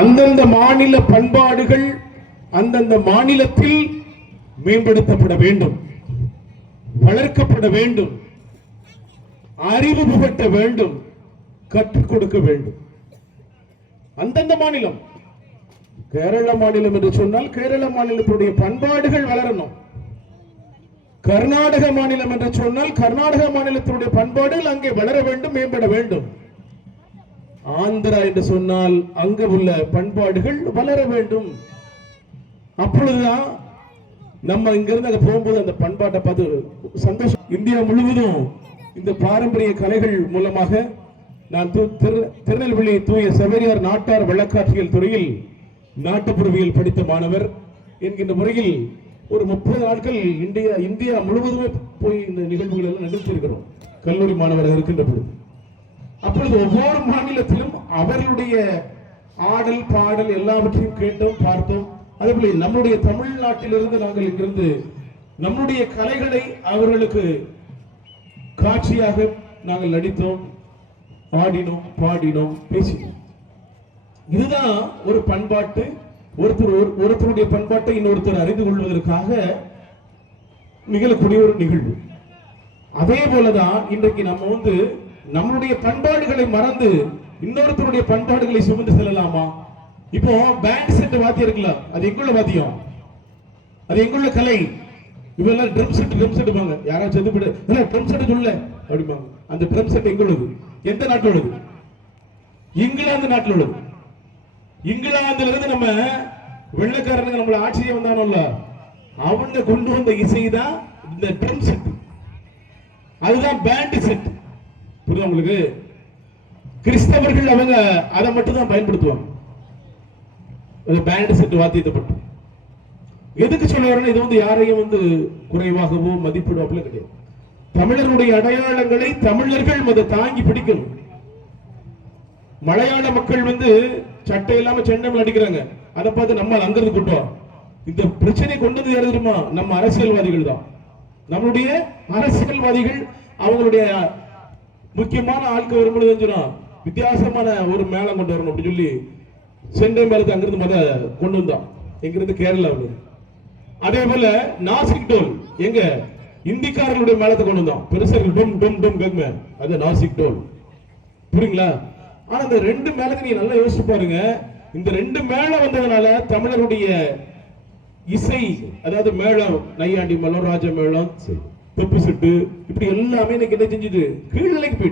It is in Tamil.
அந்தந்த மாநில பண்பாடுகள் அந்தந்த மாநிலத்தில் மேம்படுத்தப்பட வேண்டும், வளர்க்கப்பட வேண்டும், அறிவு புகட்ட வேண்டும், கற்றுக் கொடுக்க வேண்டும். அந்தந்த மாநிலம், கேரள மாநிலம் என்று சொன்னால் கேரள மாநிலத்துடைய பண்பாடுகள் வளரணும். கர்நாடக மாநிலம் என்று சொன்னால் கர்நாடக மாநிலத்தினுடைய பண்பாடுகள் அங்கே வளர வேண்டும், மேம்பட வேண்டும். ஆந்திரா என்று சொன்னால் அங்கு உள்ள பண்பாடுகள் வளர வேண்டும். அப்பொழுதுதான் நம்ம இங்கிருந்து அங்க போகும்போது அந்த பண்பாட்டை பார்த்து சந்தோஷம். இந்தியா முழுவதும் இந்த பாரம்பரிய கலைகள் மூலமாக நான் திருநெல்வேலி தூய செவேரியார் நாட்டார் வழக்காட்சியல் துறையில் நாட்டுப்புறவியல் படித்த மாணவர் என்கின்ற முறையில் ஒரு 30 நாட்கள் இந்தியா முழுவதுமே போய் இந்த நிகழ்வுகள் எல்லாம் நிகழ்த்தியிருக்கிறோம் கல்லூரி மாணவர்கள் இருக்கின்ற பொழுது. அப்பொழுது ஒவ்வொரு மாநிலத்திலும் அவர்களுடைய ஆடல் பாடல் எல்லாவற்றையும் கேட்டோம், பார்த்தோம். அதே போல நம்முடைய தமிழ்நாட்டிலிருந்து நாங்கள் இங்கிருந்து நம்முடைய கலைகளை அவர்களுக்கு காட்சியாக நாங்கள் நடித்தோம், ஆடினோம், பாடினோம், பேசினோம். இதுதான் ஒரு பண்பாட்டு, ஒருத்தருடைய பண்பாட்டை இன்னொருத்தர் அறிந்து கொள்வதற்காக நிகழக்கூடிய ஒரு நிகழ்வு. அதே போலதான் இன்றைக்கு நம்ம நம்மளுடைய பண்பாடுகளை மறந்து இன்னொருத்தருடைய பண்பாடுகளை சுமந்து செல்லலாமா? இப்போ பேண்ட் செட் வாத்தியம் இருக்குல்ல, அது எங்குள்ள வாத்தியம், அது எங்குள்ள கலை. இவெல்லாம் ட்ரம் செட் பாங்க, யாராவது செதுப்பிடு ட்ரம் செட் சொல்ல அப்படிம்பாங்க. அந்த ட்ரம் செட் எங்குள்ளது? எந்த நாட்டில் உள்ளது? இங்கிலாந்து நாட்டில் உள்ளது. இங்கிலாந்துல இருந்து நம்ம வெள்ளக்காரனுங்க நம்மள ஆட்சியை வந்தானோல்ல, அவங்க கொண்டு வந்த இசை தான் இந்த ட்ரம் செட், அதுதான் பேண்ட் செட். புரியுதா உங்களுக்கு? கிறிஸ்தவர்கள் அவங்க அதை மட்டும் தான் பயன்படுத்துவாங்க, பேண்ட் செட் வாத்தியத்தை பட்டு. எதுக்கு சொல்ல வரேன்னா, இது யாரையும் குறைவாகவோ மதிப்பிடோ அப்படிலாம் கிடையாது. தமிழருடைய அடையாளங்களை தமிழர்கள் அதை தாங்கி பிடிக்கணும். மலையாள மக்கள் சட்டை இல்லாம செண்டை அடிக்கிறாங்க, அதை பார்த்து நம்ம அங்கிருந்து கூட்டம். இந்த பிரச்சனை கொண்டது யாரு தெரியுமா? நம்ம அரசியல்வாதிகள் தான். நம்மளுடைய அரசியல்வாதிகள் அவங்களுடைய முக்கியமான ஆட்கள் வரும்பொழுது வித்தியாசமான ஒரு மேளம் கொண்டு வரணும் அப்படின்னு சொல்லி செண்டை மேளத்தை அங்கிருந்து கொண்டு வந்தான், எங்கிருந்து கேரளாவில். அதே போல நாசிக் டோல் எங்க இந்திக்காரர்களுடைய மேளத்தை கொண்டு வந்தான், பெருசா டும் டும் டும் கங்க, அது நாசிக் டோல். புரியுங்களா? ஆனா இந்த ரெண்டு மேளத்தை நீங்க நல்லா யோசிச்சு பாருங்க. இந்த ரெண்டு மேளம் வந்ததுனால தமிழருடைய இசை, அதாவது மேளம், நையாண்டி மேளம், ராஜ மேளம், தொப்பு செட்டு, இப்படி எல்லாமே இன்னைக்கு என்ன செஞ்சது? கீழ்நிலைக்கு போயிடுச்சு.